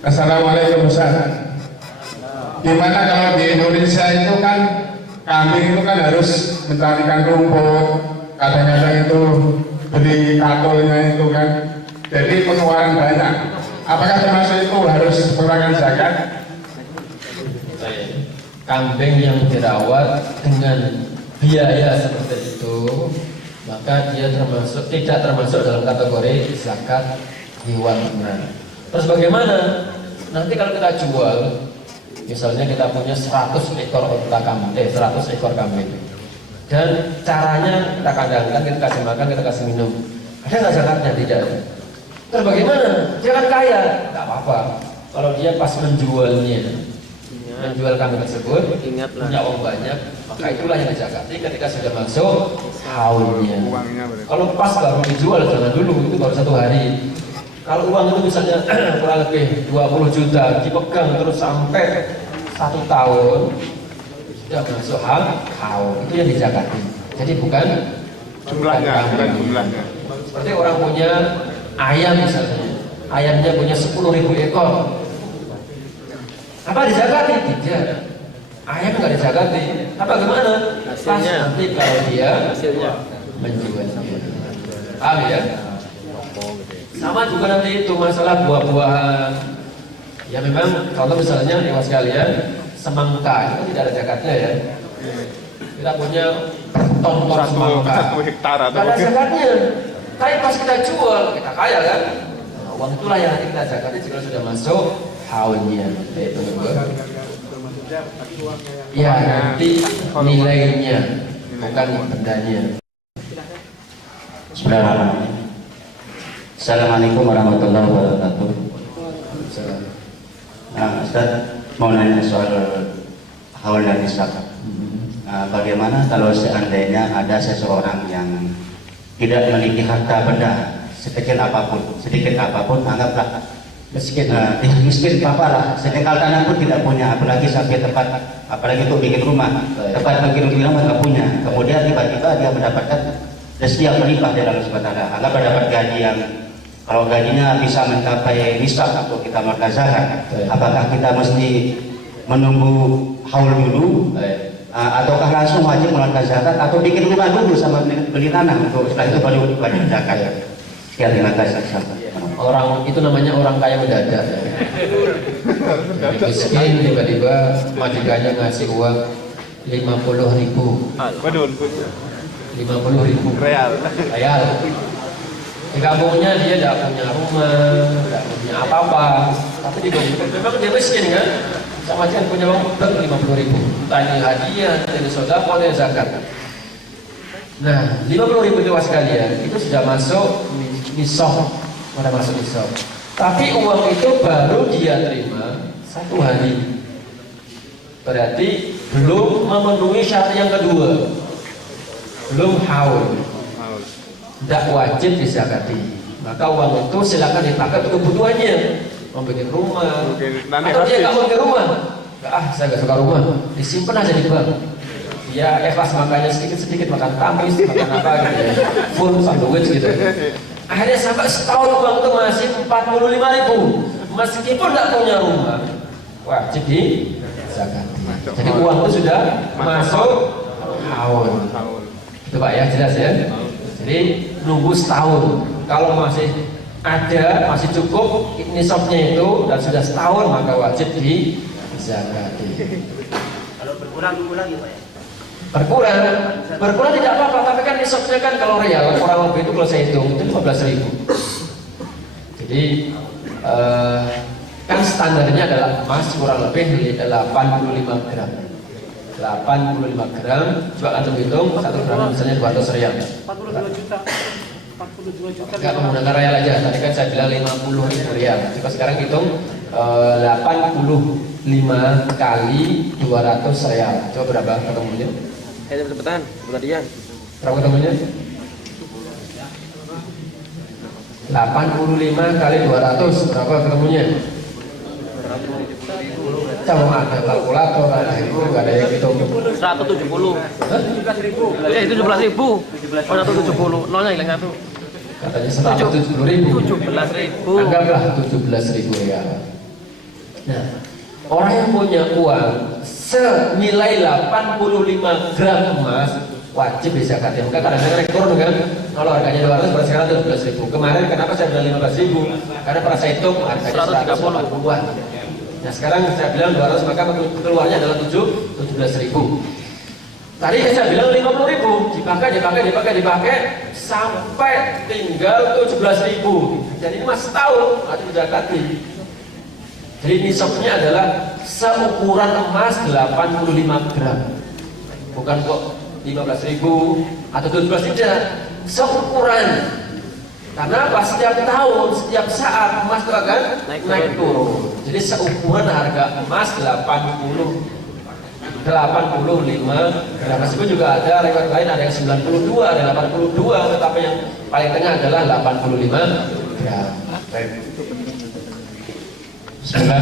Assalamualaikum Ustaz. Gimana kalau di Indonesia itu kan kambing itu kan harus mencarikan rumput, kadang-kadang itu beli katolnya itu kan, jadi pengeluaran banyak. Apakah termasuk itu harus mengeluarkan zakat? Kambing yang dirawat dengan biaya seperti itu, maka dia tidak termasuk dalam kategori zakat hewan ternak. Terus bagaimana? Nanti kalau kita jual, misalnya kita punya 100 ekor unta kambing, 100 ekor kambing, dan caranya kita kandangkan, kita kasih makan, kita kasih minum, ada nggak zakatnya? Tidak. Terus bagaimana? Dia kan kaya, nggak apa-apa. Kalau dia pas menjual kambing tersebut, punya uang banyak, maka itulah yang dizakati ketika sudah masuk haulnya. Kalau pas baru dijual, jangan dulu, itu baru 1 hari. Kalau uang itu misalnya kurang lebih 20 juta dipegang terus sampai 1 tahun, sudah masuk haul, itu yang dizakati. Jadi bukan jumlahnya. Seperti orang punya ayam misalnya, ayamnya punya 10.000 ekor. Apa dizakati? Tidak. Ayam nggak dizakati. Apa gimana? Pas nanti kalau dia menjualnya. Paham ya? Sama juga nanti itu masalah buah-buahan. Ya memang kalau misalnya ibu sekalian, semangka itu tidak ada zakatnya ya. Kita punya ton semangka, tidak ada zakatnya. Tapi pas kita jual, kita kaya kan? Nah, uang itulah yang nanti kita zakati jika sudah masuk haulnya. Itu ya nanti nilainya, bukan bendanya. Bismillahirrahmanirrahim. Assalamualaikum warahmatullahi wabarakatuh. Ustaz, mau nanya soal haul dan nisab. Bagaimana kalau seandainya ada seseorang yang tidak memiliki harta benda sekecil apapun, sedikit apapun, anggaplah miskin apalah, setingkal tanah pun tidak punya, apalagi sampai tempat, apalagi untuk bikin rumah, tempat bikin rumah nggak punya. Kemudian tiba-tiba dia mendapatkan rezeki yang berlimpah dari Allah Subhanahu wa taala. Anggap dapat gaji yang kalau gajinya bisa mencapai nisab atau kita mengeluarkan zakat, apakah kita mesti menunggu haul dulu, ataukah langsung wajib mengeluarkan zakat, atau bikin rumah dulu sama beli tanah untuk setelah itu baru wajib zakat? Sekian, terima kasih. Orang itu namanya orang kaya mendadak. Miskin tiba-tiba majikannya ngasih uang 50.000. 50.000 real. Di kampungnya dia tidak punya rumah, tidak punya apa-apa, tapi di memang dia miskin kan? Sama aja punya uang 50.000. Tanya hadiah, dari sedekah, dari zakat. Nah, 50.000 itu sekalian, itu sudah masuk nisab, sudah masuk nisab. Tapi uang itu baru dia terima 1 hari. Berarti belum memenuhi syarat yang kedua, belum haul. Tidak wajib dizakati. Maka uang itu silakan dipakai untuk kebutuhannya, membuat rumah, atau dia nggak mau ke rumah, saya nggak suka rumah, disimpan aja di bank. Dia ikhlas makannya sedikit-sedikit, makan tamis, makan apa gitu ya, full sandwich gitu. Akhirnya sampai setahun uang itu masih 45.000, meskipun nggak punya rumah, wajib dizakati. Jadi uang itu sudah masuk haul. Itu Pak ya, jelas ya. Jadi nunggu setahun. Kalau masih ada, masih cukup nisabnya itu dan sudah setahun, maka wajib dizakati. Kalau berkurang nunggu lagi Pak ya? Berkurang tidak apa-apa, tapi kan nisabnya kan kalau real kurang lebih itu kalau saya hitung itu 15.000. Jadi kan standarnya adalah emas kurang lebih 85 gram. 85 gram, coba antum hitung 1 gram misalnya 200 rial. 42 juta. 42 juta. Enggak menggunakan real aja. Tadi kan saya bilang 50.000 rial. Coba sekarang hitung 85 kali 200 rial. Coba berapa ketemunya? Cepetan, dia. Berapa ketemunya? 85 kali 200 berapa ketemunya? Coba ada kalkulator, ada itu, nggak ada yang hitung. 170. 17.000. Ya itu 17.000. Oh 170. Nolnya hilang 1. katanya 170.000. 17.000. Anggaplah 17.000 real. Nah, orang yang punya uang senilai 85 gram emas wajib dizakati. Maka kadang-kadang rekor kan, kalau harganya 200 berarti sekarang 17.000. Kemarin kenapa saya bilang 15.000? Karena pada saya hitung harganya 180-an. Nah sekarang saya bilang 200, maka keluarnya adalah 17.000. Tadi saya bilang 50.000, dipakai sampai tinggal 17.000. Jadi ini masih setahun harus dizakati. Jadi nisabnya adalah seukuran emas 85 gram. Bukan kok 15.000 atau 17, tidak, seukuran. Karena apa? Setiap tahun, setiap saat emas itu akan naik turun. Jadi seukuran harga emas 85 gram. Meskipun juga ada rekor lain, ada yang 92, ada yang 82, tetapi yang paling tengah adalah 85 gram. Bismillah.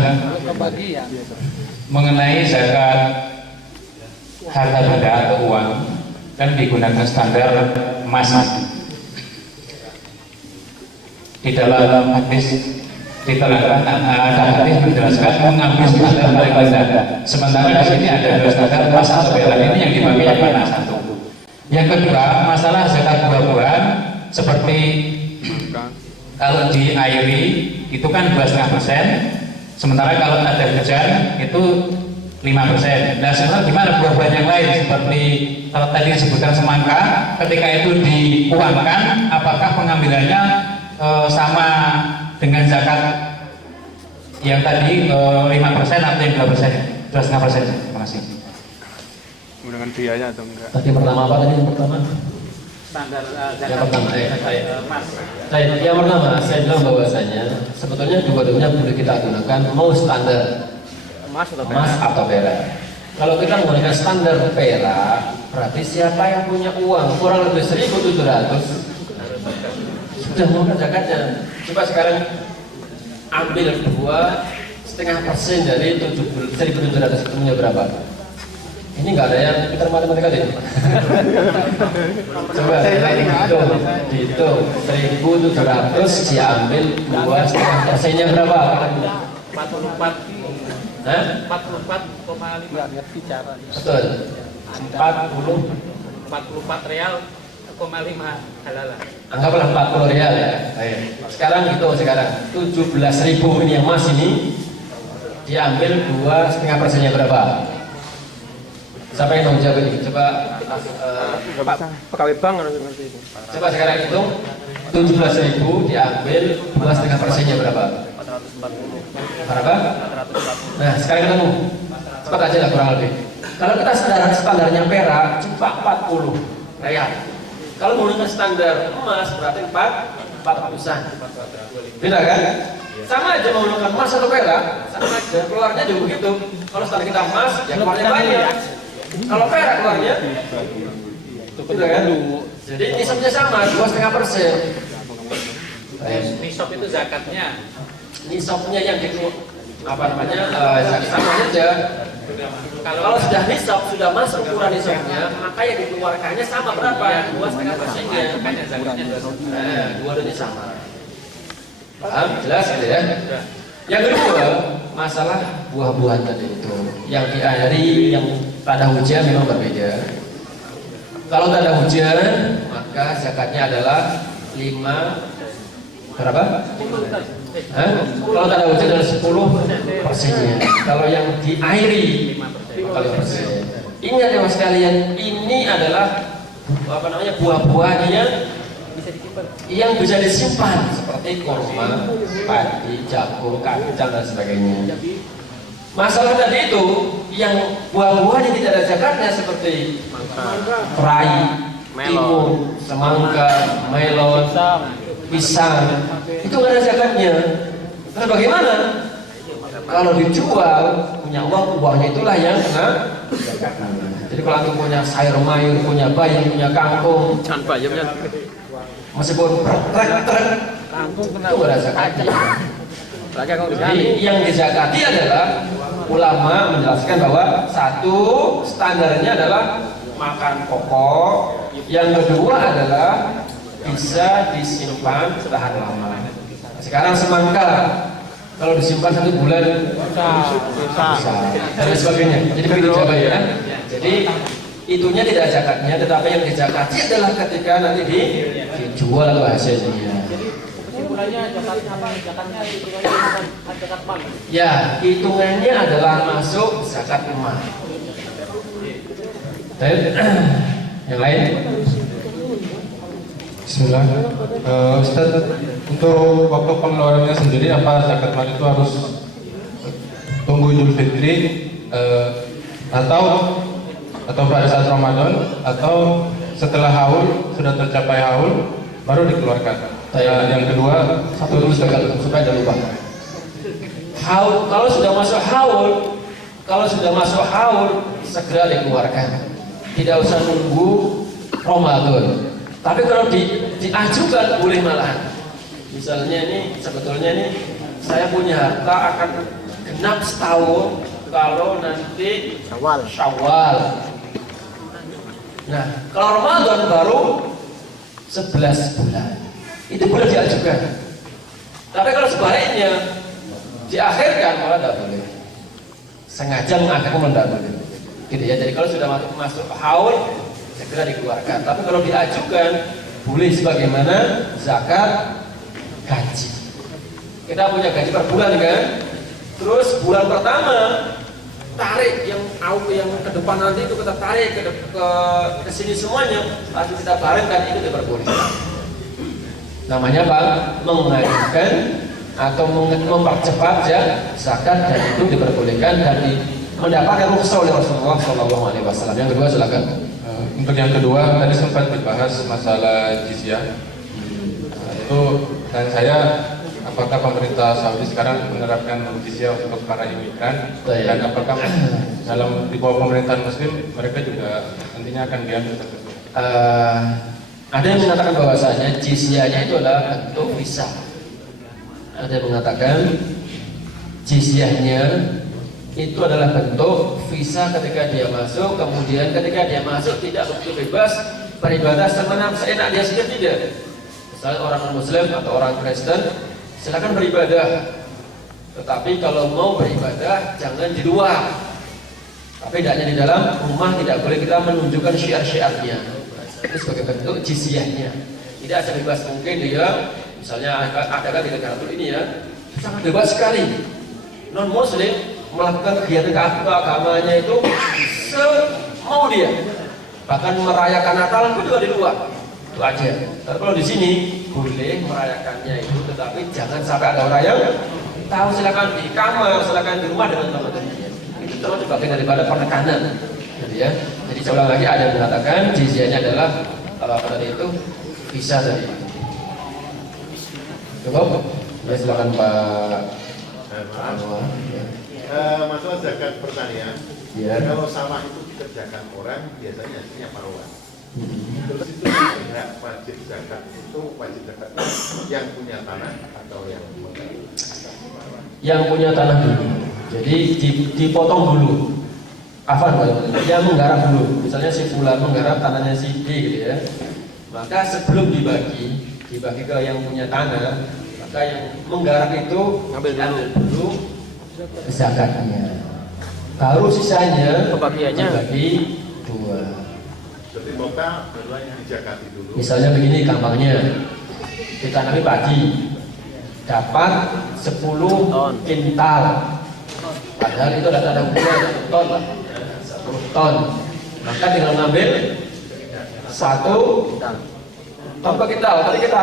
Mengenai zakat harta benda atau uang kan digunakan standar emas. Di dalam hadis diterangkan ada hadis menjelaskan mengambil standar paling rendah. Sementara di sini ada dua standar emas atau perak, ini yang dipakai yang mana satu. Yang kedua masalah zakat buah-buahan seperti kalau diairi itu kan 2,5%. Sementara kalau ada hujan itu 5%. Nah sebenarnya gimana buah-buahan yang lain seperti kalau tadi disebutkan semangka, ketika itu diuangkan, apakah pengambilannya sama dengan zakat yang tadi 5% atau yang 2%? 2,5%. Terima kasih. Dengan biaya atau enggak? Tadi pertama apa tadi yang pertama? Standar Yang pertama, emas. yang pertama saya bilang bahwasanya sebetulnya dua-duanya boleh kita gunakan mau standar emas atau perak. Kalau kita menggunakan standar perak, berarti siapa yang punya uang kurang lebih 1.700 sudah mau zakatnya. Coba sekarang ambil 2,5% dari 1.700 itu punya berapa? Ini nggak ada yang pintar matematika deh. Coba dihitung 1.700 diambil 2,5%-nya berapa? 44,5. Betul. 44 real, 5 halalah. Anggaplah 40 real ya. Ayo. Sekarang gitu sekarang 17.000 ini yang emas ini diambil 2,5%-nya berapa? Siapa yang mau jawab ini? Coba Pegawai bank harus seperti itu. coba sekarang hitung 17.000 diambil 2,5%-nya berapa? 440. Berapa? 440. Nah sekarang ketemu cepat aja lah kurang lebih. Kalau kita standarnya perak cuma 40 real. Kalau menggunakan standar emas berarti 400-an. Beda kan? Sama aja menggunakan emas atau perak, sama aja keluarnya juga begitu. Kalau standar kita emas, ya keluarnya banyak. Kalau perak keluarnya, beda kan? Jadi nisabnya sama 2,5%. Nisab itu zakatnya. Nisabnya yang apa namanya sama aja. Kalau sudah nisab, sudah masuk ukuran nisabnya, maka yang dikeluarkannya sama berapa? 2,5%-nya. Dua-duanya sama. Paham? Jelas gitu ya? Yang kedua, masalah buah-buahan tadi itu. Yang diairi, yang tanda hujan memang berbeda. Kalau tanda hujan, maka zakatnya adalah 5 berapa? Kalau tanda hujan adalah 10%-nya. Kalau yang diairi 5%. Ingat ya mas kalian, ini adalah apa namanya buah-buahnya yang bisa disimpan seperti kurma, padi, jagung, kacang dan sebagainya. Masalah tadi itu yang buah-buahnya tidak ada zakatnya seperti perai, timun, semangka, melon, pisang, itu nggak ada zakatnya. Terus bagaimana? Kalau dijual punya uangnya itulah yang kena zakat. Jadi kalau antum punya sayur mayur, punya bayam, punya kangkung, Jangan bayamnya. meskipun trek Kangkung kena itu nggak ada zakatnya. lagi kalau Jadi yang dizakati adalah ulama menjelaskan bahwa satu standarnya adalah makan pokok, yang kedua adalah bisa disimpan tahan lama. Sekarang semangka kalau disimpan 1 bulan bisa dan lain sebagainya. Jadi begitu jawabannya ya. Jadi itunya tidak zakatnya, tetapi yang dizakati adalah ketika nanti dijual atau hasilnya. Ya, hitungannya adalah masuk zakat emas. Dan yang lain? Bismillah. Ustaz, untuk waktu pengeluarannya sendiri apa zakat mal itu harus tunggu Idul Fitri atau pada saat Ramadan atau setelah haul sudah tercapai haul baru dikeluarkan? Yang kedua, Satu dulu supaya tidak lupa. Haul, kalau sudah masuk haul segera dikeluarkan. Tidak usah nunggu Ramadan. Tapi kalau diajukan boleh malahan. Misalnya ini sebetulnya ini saya punya harta akan genap setahun kalau nanti Syawal. Nah, kalau Ramadan baru 11 bulan. Itu boleh diajukan. Tapi kalau sebaliknya diakhirkan malah tidak boleh. Sengaja mengakhirkan malah tidak boleh. Gitu ya. Jadi kalau sudah masuk haul segera dikeluarkan. Tapi kalau diajukan boleh sebagaimana zakat gaji. Kita punya gaji per bulan kan? Terus bulan pertama tarik yang ke depan nanti itu kita tarik ke sini semuanya, lalu kita barengkan, itu diperbolehkan. Namanya apa? Mengajukan atau mempercepat ya zakat, dan itu diperbolehkan dan mendapatkan rukhsah oleh Rasulullah SAW. Yang kedua silakan. Untuk yang kedua tadi sempat dibahas masalah jizyah. Itu dan saya, apakah pemerintah Saudi sekarang menerapkan jizyah untuk para imigran, dan apakah dalam di bawah pemerintahan Muslim mereka juga nantinya akan diambil tersebut? Ada yang mengatakan bahwasanya jizyahnya itu adalah bentuk visa. Ada yang mengatakan jizyahnya itu adalah bentuk visa ketika dia masuk, kemudian ketika dia masuk tidak begitu bebas beribadah seenak dia sendiri, tidak. Misalnya orang Muslim atau orang Kristen silakan beribadah, tetapi kalau mau beribadah jangan di luar. Tapi tidaknya di dalam rumah tidak boleh kita menunjukkan syiar-syiarnya. Itu sebagai bentuk jizyahnya. Tidak sebebas mungkin dia, misalnya ada kan di negara ini ya, sangat bebas sekali. Non Muslim melakukan kegiatan keagamannya itu semau dia, bahkan merayakan Natal pun juga di luar, itu aja. Tapi kalau di sini boleh merayakannya itu, tetapi jangan sampai ada orang yang tahu. Silakan di kamar, silakan di rumah dengan teman-temannya. Itu terus bagian daripada penekanan, gitu ya. Jadi saya ulang lagi, ada yang mengatakan jizyahnya adalah kalau tadi itu visa tadi. Cukup? Ya silakan Pak Anwar. Masalah zakat pertanian, Ya. kalau sawah itu dikerjakan orang, biasanya hasilnya paruan. Terus itu hak wajib zakat itu wajib zakat yang punya tanah atau yang menggarap? Yang punya tanah dulu, jadi dipotong dulu. Yang menggarap dulu. Misalnya si fulan menggarap tanahnya si D gitu ya. Maka sebelum dibagi ke yang punya tanah, maka yang menggarap itu ambil dulu zakatnya. Baru sisanya Pembagiannya. dibagi 2. Jadi total yang dizakati dulu. Misalnya begini gampangnya, ditanami padi dapat 10 kintal, padahal itu ada tanda kutip 1 ton lah, 10 ton, maka tinggal ngambil 1 ton per kintal. Tadi kita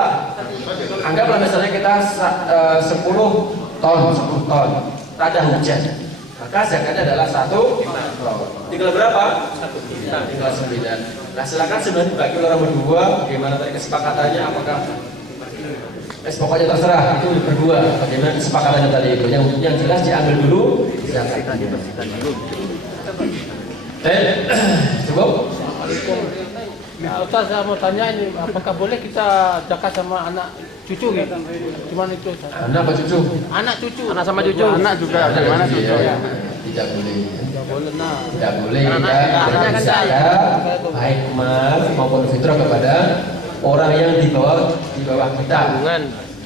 anggaplah misalnya kita 10 ton, ada hujan, maka zakatnya adalah 1 ton. Tinggal berapa? Tinggal 9. Nah silakan 9 dibagi oleh orang berdua. Bagaimana tadi kesepakatannya? Apakah pokoknya terserah, itu berdua. Bagaimana kesepakatannya tadi itu? Yang jelas diambil dulu zakatnya. Cukup? Nah, Ustaz, saya mau tanya ini, apakah boleh kita zakat sama anak cucu gitu? Cuman itu Ustaz. Anak apa cucu? Anak cucu. Anak sama cucu. Anak juga. Bagaimana cucu? Tidak boleh. Tidak boleh. Nah, Tidak boleh kita beri zakat baik mal maupun fitrah kepada orang yang di bawah kita,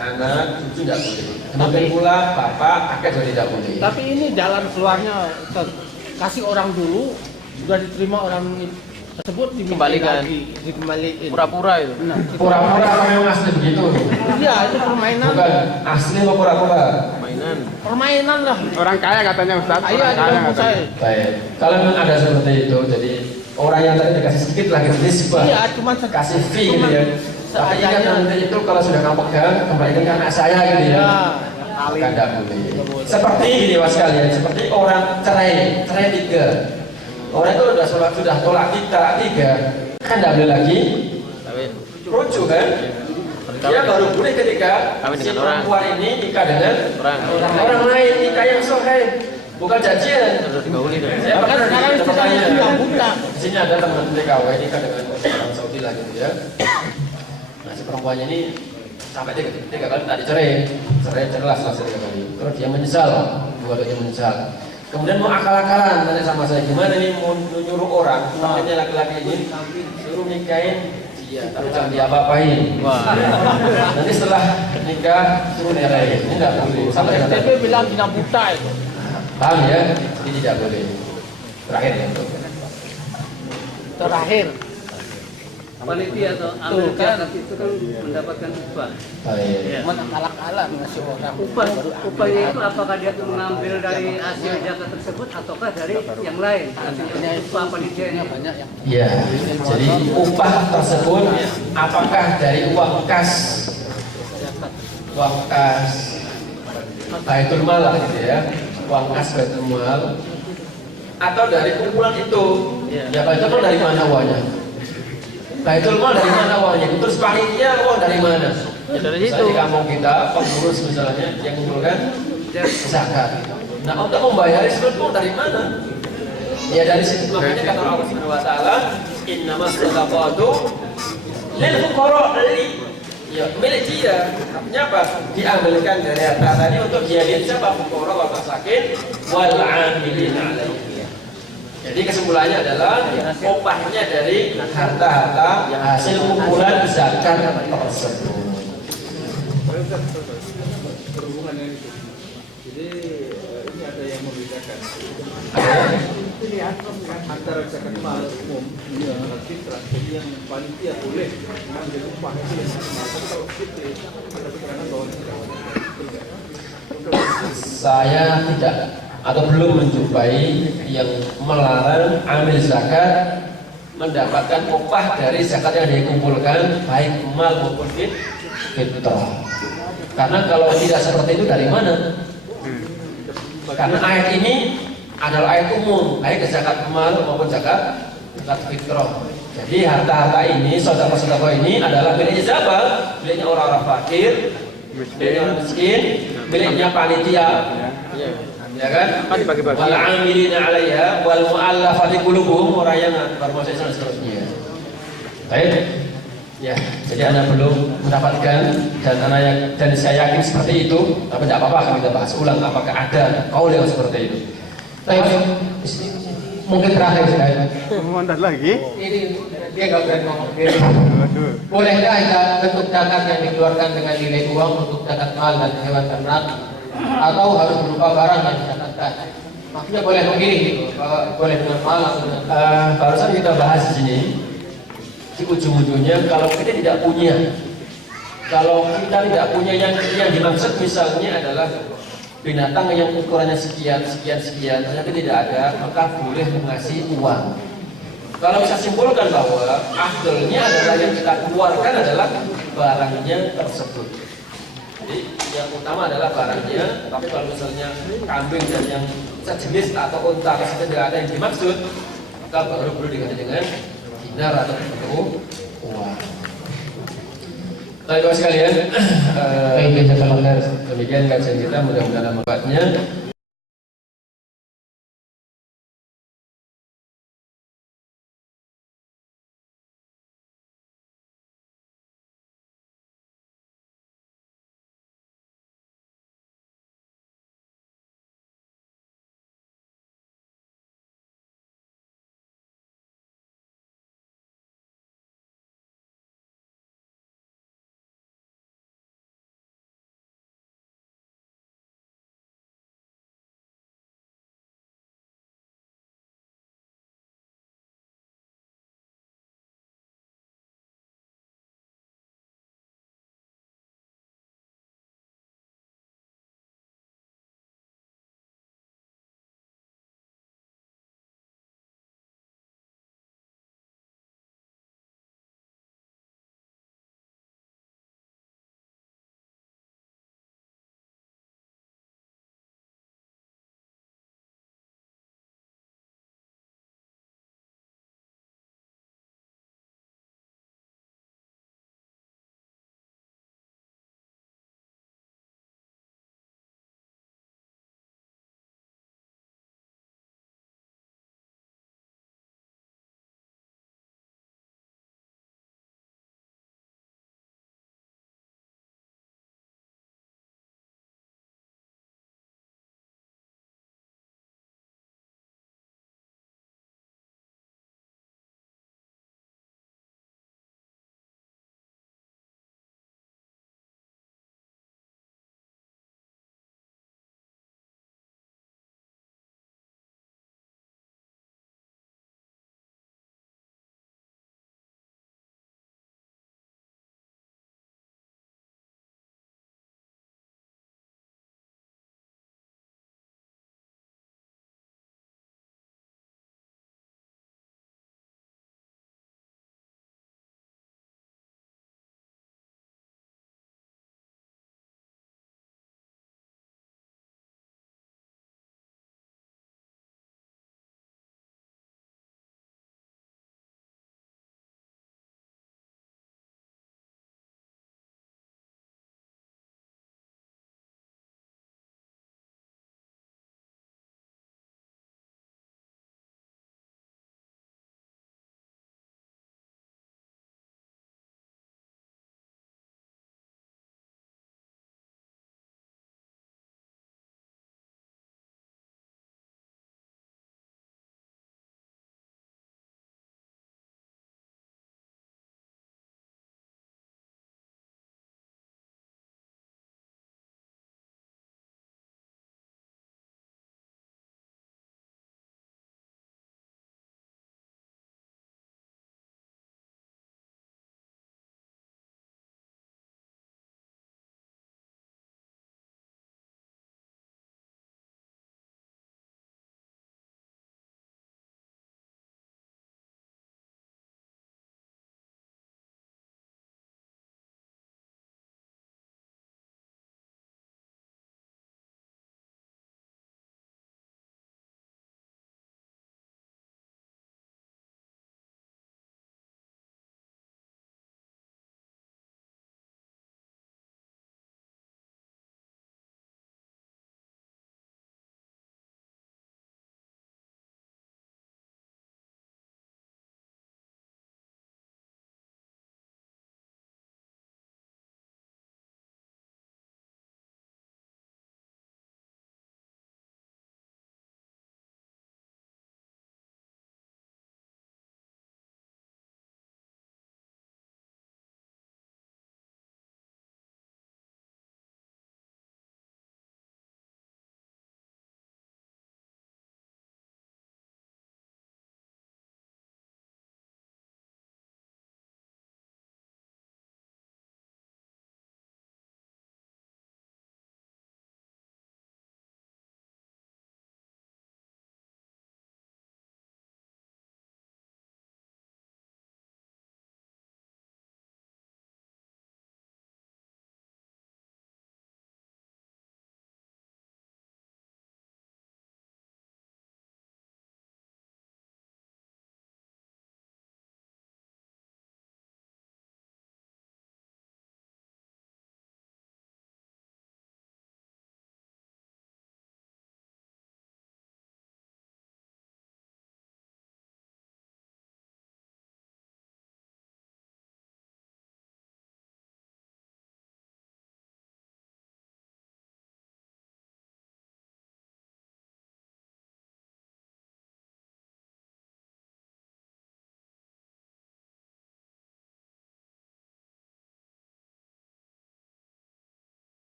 anak cucu tidak boleh. Demikian pula bapak, kakek juga tidak boleh. Tapi ini jalan keluarnya kasih orang dulu, sudah diterima orang tersebut Kembalikan. dikembalikan. Pura-pura itu. Nah, Pura-pura kalau memang asli begitu. iya itu permainan. Bukan asli atau pura-pura. Mainan. Permainan lah. Orang kaya katanya Ustaz. Iya Orang di kaya kampung katanya. saya. Baik. Kalau memang ada seperti itu, jadi orang yang tadi dikasih sedikit lagi nisbah. Iya cuma Kasih fee gitu ya. Tapi ingat nanti itu kalau sudah kamu pegang, kembalikan ke anak saya gitu ya. Kan tidak boleh. Seperti ini mas kalian, seperti orang cerai 3. Orang itu sudah tolak kita 3, kan tidak boleh lagi Kawin. rujuk kan? Dia baru boleh ketika Kawin si dengan orang. perempuan ini nikah dengan orang lain, nikah yang sahih, bukan janjian. Harus digauli tuh. Saya Bahkan pernah sekarang di tempat istilahnya lain. sudah buta. Di sini ada teman TKW nikah dengan orang Saudi lah gitu ya. Nah si perempuannya ini sampai 3 kali tak dicerai, jelas lah 3 kali. Terus dia menyesal, 2 kali dia menyesal. Kemudian mau akal-akalan, tanya sama saya gimana nih mau nyuruh orang, namanya laki-laki ini suruh nikahin dia, tapi jangan diapa-apain. Wah. Nanti setelah nikah suruh nerahin, ini tidak boleh. Sampai dengan Dia bilang bina buta itu. paham ya? Ini tidak boleh. Terakhir ya. Terakhir. Panitia atau amil zakat itu kan mendapatkan upah. Baik. Mana kalah-kalah ngasih orang. Upahnya itu apakah dia mengambil dari hasil zakat tersebut ataukah dari yang lain? Hasilnya upah panitianya Banyak yang Ya, jadi upah tersebut apakah dari uang kas, baitul mal lah gitu ya, uang kas baitul mal, atau dari kumpulan itu? Ya baitul mal dari mana uangnya? Baitul mal dari mana uangnya? Terus panitia uang dari mana? Ya dari Misalnya situ. di kampung kita pengurus misalnya yang mengumpulkan zakat. Nah untuk membayar itu uang dari mana? Ya dari situ makanya kata Allah Subhanahu wa taala, innamas shadaqatu lil fuqara ya milik dia. Artinya apa? Diambilkan dari harta tadi untuk dia siapa? Fuqara wal masakin wal 'amilina 'alaihi. Jadi kesimpulannya adalah upahnya dari harta-harta hasil kumpulan zakat tersebut. Berhubungannya itu. Jadi ini ada yang membedakan. Antara zakat mal umum dengan fitrah, jadi yang panitia boleh mengambil upah itu yang maksimal. Tapi kalau fitrah ada keterangan bahwa Saya tidak atau belum menjumpai yang melarang amil zakat mendapatkan upah dari zakat yang dikumpulkan baik mal maupun fitrah. Karena kalau tidak seperti itu dari mana? Karena ayat ini adalah ayat umum, baik zakat mal maupun zakat fitrah. Jadi harta-harta ini, sedekah-sedekah ini adalah miliknya siapa? Miliknya orang-orang fakir, miliknya orang miskin, miliknya panitia. Ya kan? Wal 'amilina 'alaiha wal mu'allafati qulubuhum, orang yang berpuasa dan seterusnya. Baik. Ya, jadi Anda belum mendapatkan dan saya yakin seperti itu, tapi tidak apa-apa kita bahas ulang apakah ada kaul yang seperti itu. Baik. Mungkin terakhir saya. Mandat lagi. ini dia nggak berani ngomong. Waduh. Bolehkah bentuk zakat yang dikeluarkan dengan nilai uang untuk zakat mal dan hewan ternak, atau harus berupa barang yang dizakatkan? Maksudnya boleh begini gitu, boleh dengan mal atau dengan Barusan kita bahas di sini. Di ujung-ujungnya kalau kita tidak punya, yang dimaksud misalnya adalah binatang yang ukurannya sekian, tapi tidak ada, maka boleh mengasih uang. Kalau bisa simpulkan bahwa afdalnya adalah yang kita keluarkan adalah barangnya tersebut. Jadi yang utama adalah barangnya, tapi kalau misalnya kambing dan yang sejenis atau unta tidak ada yang dimaksud, maka baru perlu diganti dengan dinar atau uang. Baik sekalian, demikian kajian kita, mudah-mudahan manfaatnya.